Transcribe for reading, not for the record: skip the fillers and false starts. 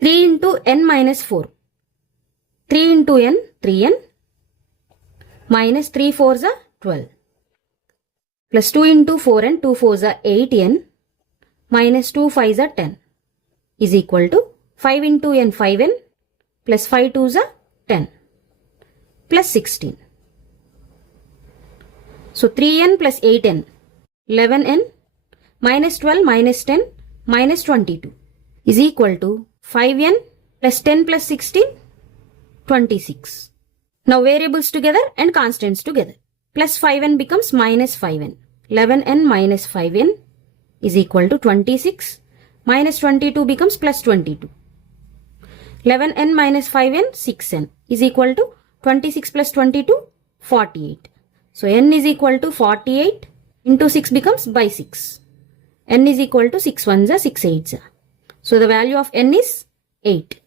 3 into n minus 4. 3 into n, 3n. Minus 3 4s are 12. Plus 2 into 4n, 2 4s are 8n. Minus 2 5s are 10. Is equal to 5 into n, 5n. Plus 5 2s are 10. Plus 16. So 3n plus 8n, 11n, minus 12 minus 10 minus 22 is equal to 5n plus 10 plus 16, 26. Now variables together and constants together. Plus 5n becomes minus 5n. 11n minus 5n is equal to 26. Minus 22 becomes plus 22. 11n minus 5n, 6n is equal to 26 plus 22, 48. So n is equal to 48 into 6 becomes by 6. N is equal to 6 ones are 6 eights. So the value of n is 8.